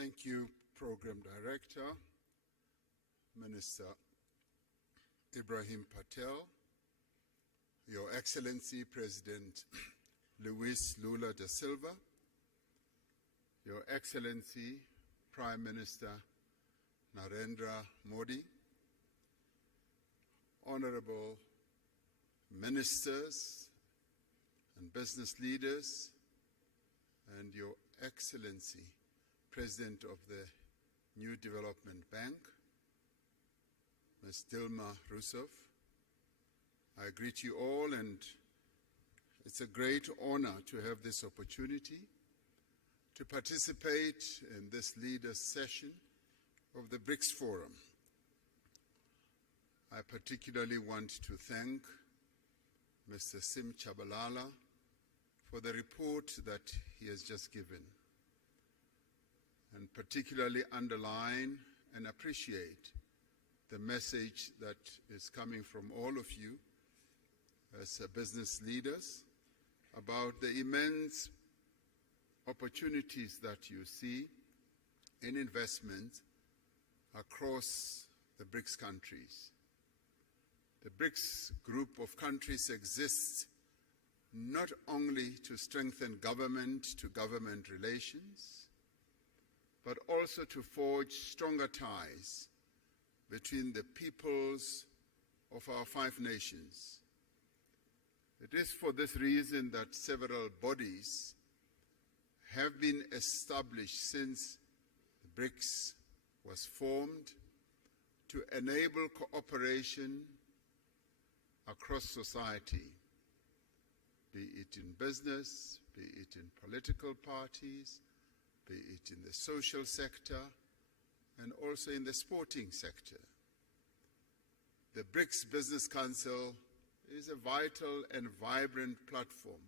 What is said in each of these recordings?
Thank you, Program Director, Minister Ibrahim Patel, Your Excellency President Luis Lula da Silva, Your Excellency Prime Minister Narendra Modi, Honorable Ministers and business leaders, and Your Excellency President of the New Development Bank, Ms. Dilma Rousseff. I greet you all, and it's a great honor to have this opportunity to participate in this leaders' session of the BRICS Forum. I particularly want to thank Mr. Sim Tshabalala for the report that he has just given, and particularly underline and appreciate the message that is coming from all of you as business leaders about the immense opportunities that you see in investment across the BRICS countries. The BRICS group of countries exists not only to strengthen government-to-government relations, but also to forge stronger ties between the peoples of our 5 nations. It is for this reason that several bodies have been established since the BRICS was formed to enable cooperation across society, be it in business, be it in political parties, be it in the social sector, and also in the sporting sector. The BRICS Business Council is a vital and vibrant platform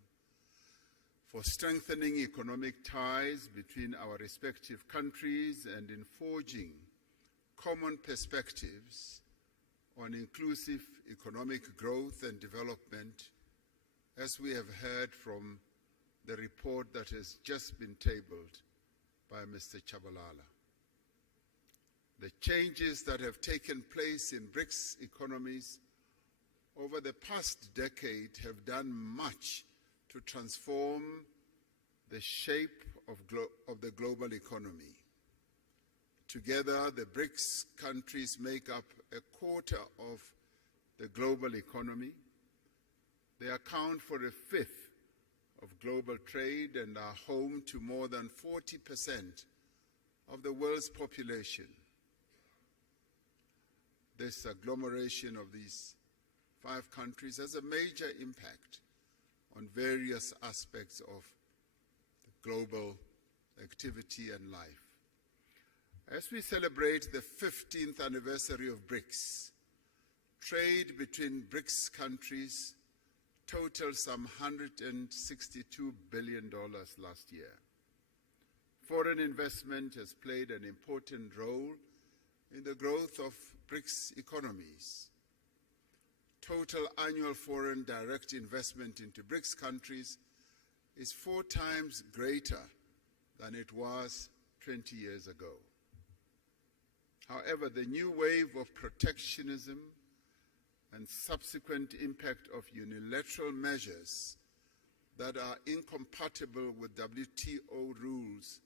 for strengthening economic ties between our respective countries and in forging common perspectives on inclusive economic growth and development, as we have heard from the report that has just been tabled by Mr. Tshabalala. The changes that have taken place in BRICS economies over the past decade have done much to transform the shape of the global economy. Together, the BRICS countries make up a quarter of the global economy. They account for a fifth of global trade and are home to more than 40% of the world's population. This agglomeration of these 5 countries has a major impact on various aspects of the global activity and life. As we celebrate the 15th anniversary of BRICS, trade between BRICS countries totaled some $162 billion last year. Foreign investment has played an important role in the growth of BRICS economies. Total annual foreign direct investment into BRICS countries is 4 times greater than it was 20 years ago. However, the new wave of protectionism and subsequent impact of unilateral measures that are incompatible with WTO rules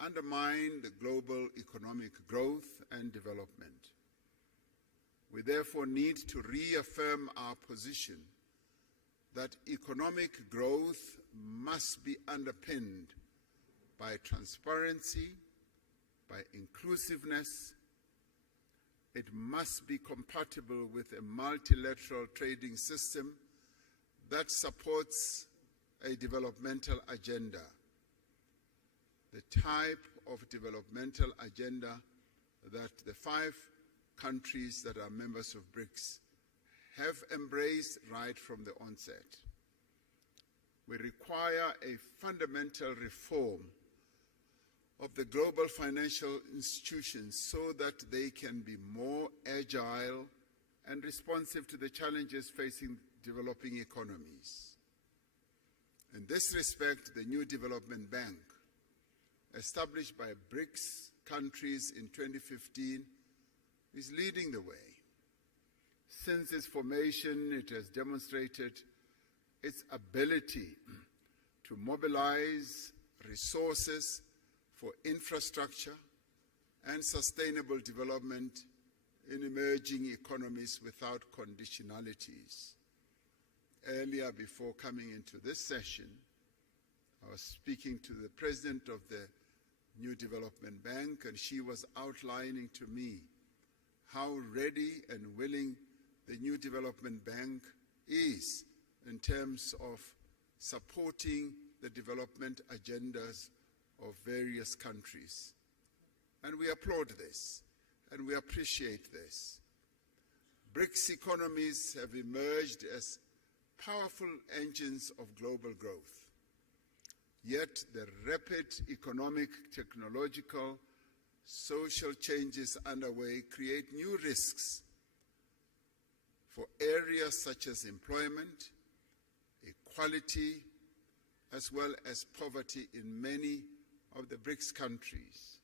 undermine the global economic growth and development. We therefore need to reaffirm our position that economic growth must be underpinned by transparency, by inclusiveness. It must be compatible with a multilateral trading system that supports a developmental agenda, the type of developmental agenda that the 5 countries that are members of BRICS have embraced right from the onset. We require a fundamental reform of the global financial institutions so that they can be more agile and responsive to the challenges facing developing economies. In this respect, the New Development Bank, established by BRICS countries in 2015, is leading the way. Since its formation, it has demonstrated its ability to mobilize resources for infrastructure and sustainable development in emerging economies without conditionalities. Earlier, before coming into this session, I was speaking to the president of the New Development Bank, and she was outlining to me how ready and willing the New Development Bank is in terms of supporting the development agendas of various countries. And we applaud this, and we appreciate this. BRICS economies have emerged as powerful engines of global growth. Yet the rapid economic, technological, social changes underway create new risks for areas such as employment, equality, as well as poverty in many of the BRICS countries.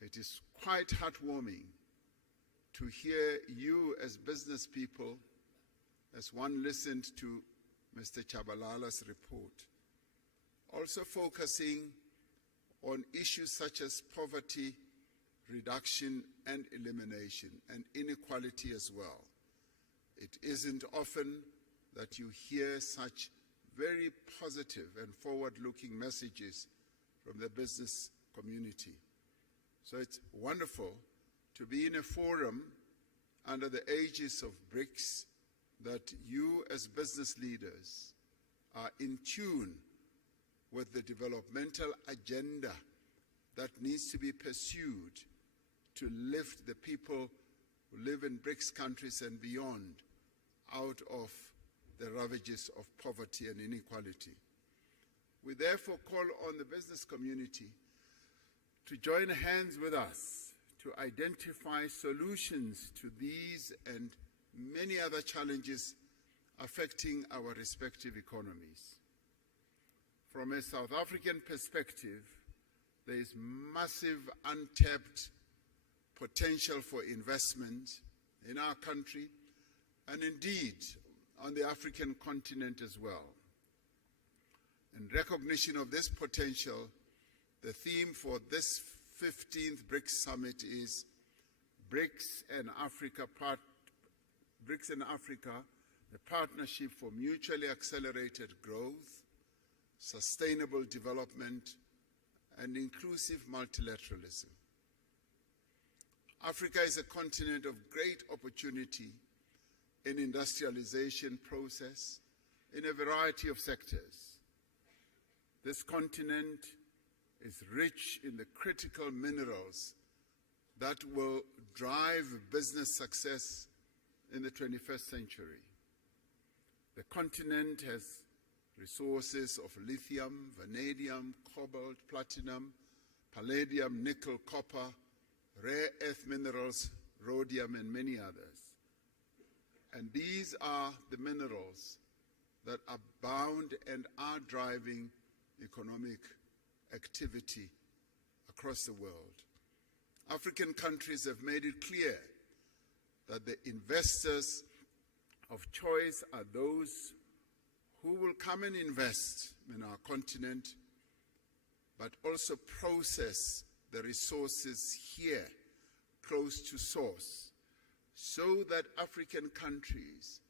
It is quite heartwarming to hear you as business people, as one listened to Mr. Chabalala's report, also focusing on issues such as poverty reduction and elimination, and inequality as well. It isn't often that you hear such very positive and forward-looking messages from the business community. So it's wonderful to be in a forum under the aegis of BRICS that you as business leaders are in tune with the developmental agenda that needs to be pursued to lift the people who live in BRICS countries and beyond out of the ravages of poverty and inequality. We therefore call on the business community to join hands with us to identify solutions to these and many other challenges affecting our respective economies. From a South African perspective, there is massive untapped potential for investment in our country and indeed on the African continent as well. In recognition of this potential, the theme for this 15th BRICS Summit is BRICS and Africa, the partnership for mutually accelerated growth, sustainable development, and inclusive multilateralism. Africa is a continent of great opportunity in industrialization process in a variety of sectors. This continent is rich in the critical minerals that will drive business success in the 21st century. The continent has resources of lithium, vanadium, cobalt, platinum, palladium, nickel, copper, rare earth minerals, rhodium, and many others. And these are the minerals that abound and are driving economic activity across the world. African countries have made it clear that the investors of choice are those who will come and invest in our continent, but also process the resources here, close to source, so that African countries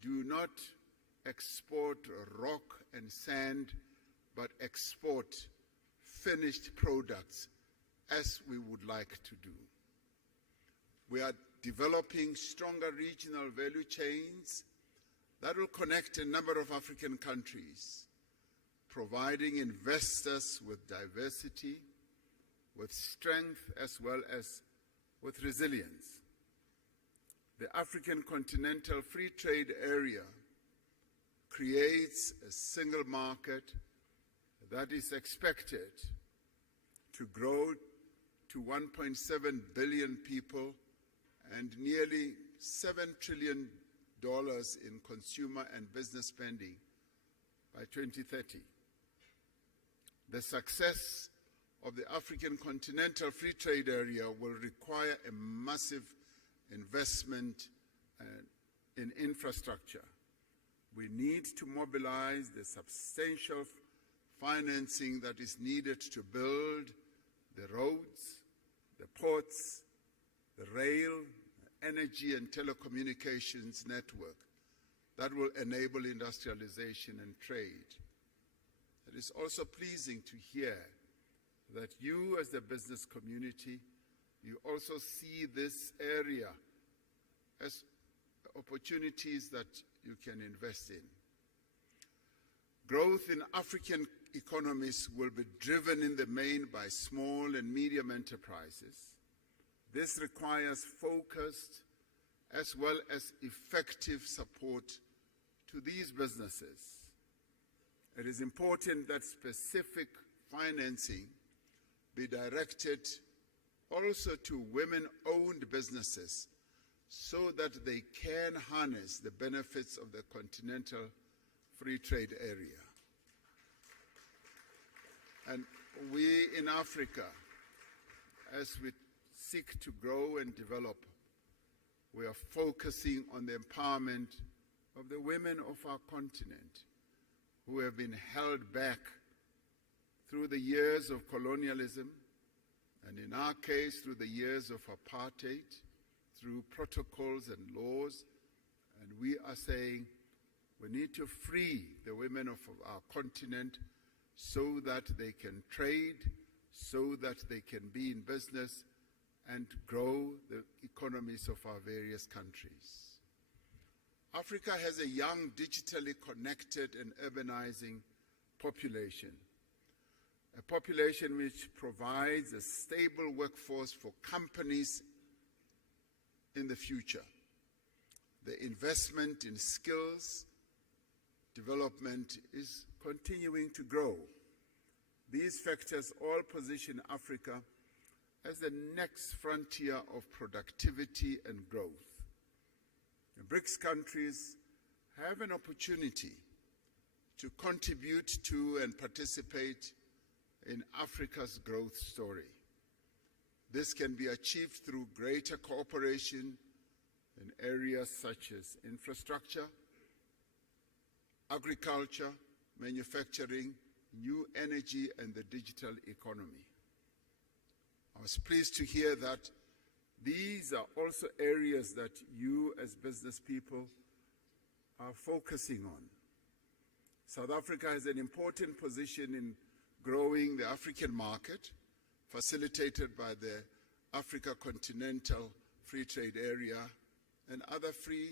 do not export rock and sand, but export finished products as we would like to do. We are developing stronger regional value chains that will connect a number of African countries, providing investors with diversity, with strength, as well as with resilience. The African Continental Free Trade Area creates a single market that is expected to grow to 1.7 billion people and nearly $7 trillion in consumer and business spending by 2030. The success of the African Continental Free Trade Area will require a massive investment in infrastructure. We need to mobilize the substantial financing that is needed to build the roads, the ports, the rail, energy and telecommunications network that will enable industrialization and trade. It is also pleasing to hear that you, as the business community, you also see this area as opportunities that you can invest in. Growth in African economies will be driven in the main by small and medium enterprises. This requires focused as well as effective support to these businesses. It is important that specific financing be directed also to women-owned businesses so that they can harness the benefits of the continental free trade area. And we in Africa, as we seek to grow and develop, we are focusing on the empowerment of the women of our continent who have been held back through the years of colonialism, and in our case, through the years of apartheid, through protocols and laws. And we are saying we need to free the women of our continent so that they can trade, so that they can be in business and grow the economies of our various countries. Africa has a young, digitally connected and urbanizing population, a population which provides a stable workforce for companies in the future. The investment in skills development is continuing to grow. These factors all position Africa as the next frontier of productivity and growth. The BRICS countries have an opportunity to contribute to and participate in Africa's growth story. This can be achieved through greater cooperation in areas such as infrastructure, agriculture, manufacturing, new energy, and the digital economy. I was pleased to hear that these are also areas that you as business people are focusing on. South Africa has an important position in growing the African market, facilitated by the Africa Continental Free Trade Area and other free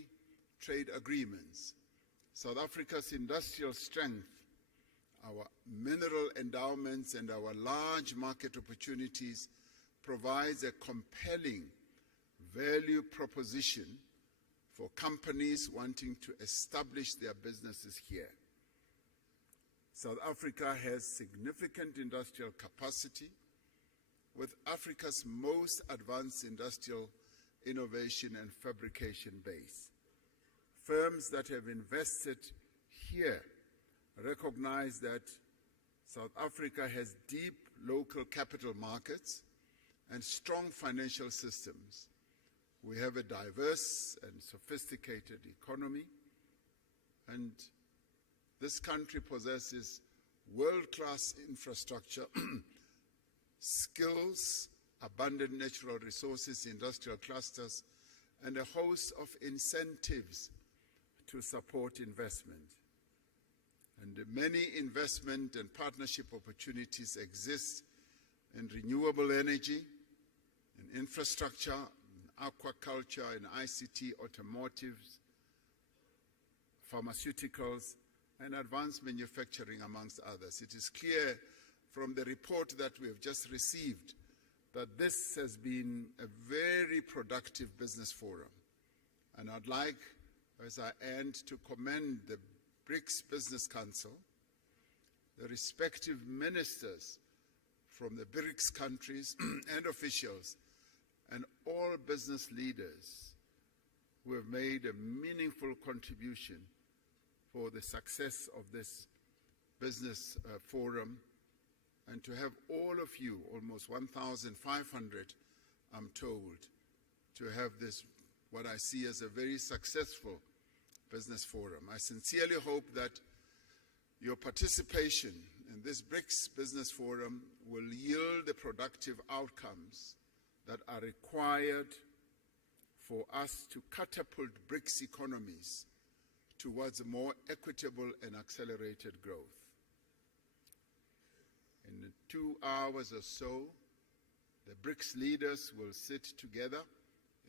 trade agreements. South Africa's industrial strength, our mineral endowments, and our large market opportunities provides a compelling value proposition for companies wanting to establish their businesses here. South Africa has significant industrial capacity with Africa's most advanced industrial innovation and fabrication base. Firms that have invested here recognize that South Africa has deep local capital markets and strong financial systems. We have a diverse and sophisticated economy, and this country possesses world-class infrastructure, skills, abundant natural resources, industrial clusters, and a host of incentives to support investment. And many investment and partnership opportunities exist in renewable energy, in infrastructure, in aquaculture, in ICT, automotives, pharmaceuticals, and advanced manufacturing, amongst others. It is clear from the report that we have just received that this has been a very productive business forum. And I'd like, as I end, to commend the BRICS Business Council, the respective ministers from the BRICS countries and officials, and all business leaders who have made a meaningful contribution for the success of this business forum. and to have all of you, almost 1,500, I'm told, to have this, what I see as a very successful business forum. I sincerely hope that your participation in this BRICS Business Forum will yield the productive outcomes that are required for us to catapult BRICS economies towards a more equitable and accelerated growth. In 2 hours or so, the BRICS leaders will sit together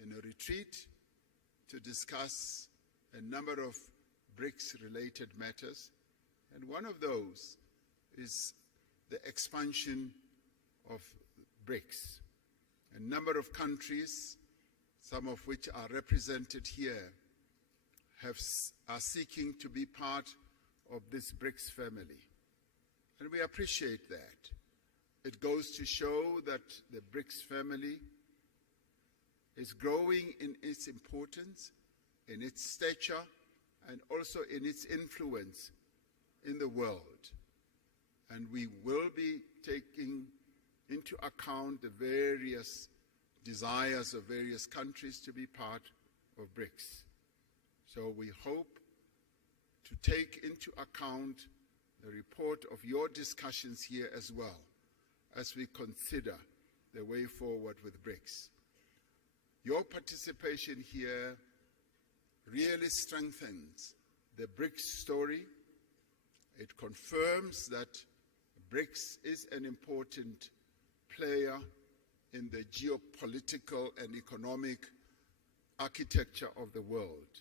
in a retreat to discuss a number of BRICS-related matters, and one of those is the expansion of BRICS. A number of countries, some of which are represented here, are seeking to be part of this BRICS family. And we appreciate that. It goes to show that the BRICS family is growing in its importance, in its stature, and also in its influence in the world. And we will be taking into account the various desires of various countries to be part of BRICS. So we hope to take into account the report of your discussions here as well as we consider the way forward with BRICS. Your participation here really strengthens the BRICS story. It confirms that BRICS is an important player in the geopolitical and economic architecture of the world.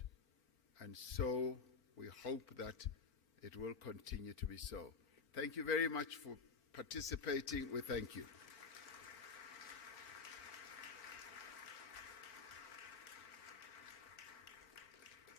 And so we hope that it will continue to be so. Thank you very much for participating. We thank you.